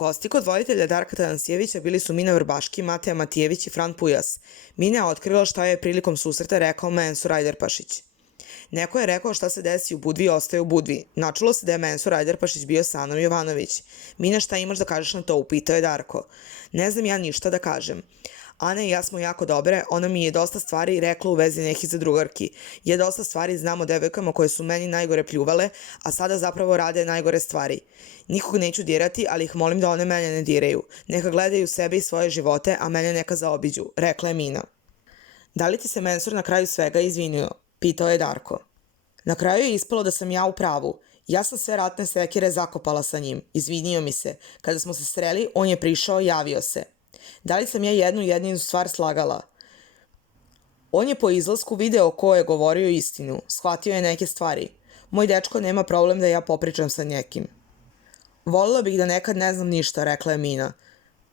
Gosti kod voditelja Darka Tanasijevića bili su Mina Vrbaški, Mateja Matijević i Fran Pujas. Mina je otkrila šta je prilikom susreta rekao Mensur Ajdarpašić. Neko je rekao šta se desi u Budvi ostaje u Budvi. Načulo se da je Mensur Ajdarpašić bio sa Anom Jovanović. Mina, šta imaš da kažeš na to, upitao je Darko. Ne znam ja ništa da kažem. Ana i ja smo jako dobre, ona mi je dosta stvari rekla u vezi nekih zadrugarki. Ja dosta stvari znam o devojkama koje su meni najgore pljuvale, a sada zapravo rade najgore stvari. Nikog neću dirati, ali ih molim da one mene ne diraju. Neka gledaju sebe i svoje živote, a mene neka zaobiđu, rekla je Mina. Da li ti se Mensur na kraju svega izvinio? Pitao je Darko. Na kraju je ispalo da sam ja u pravu. Ja sam sve ratne sekire zakopala sa njim. Izvinio mi se. Kada smo se sreli, on je prišao i javio se. Da li sam ja jedinu stvar slagala? On je po izlasku video ko je govorio istinu. Shvatio je neke stvari. Moj dečko nema problem da ja popričam sa nekim. Volila bih da nekad ne znam ništa, rekla je Mina.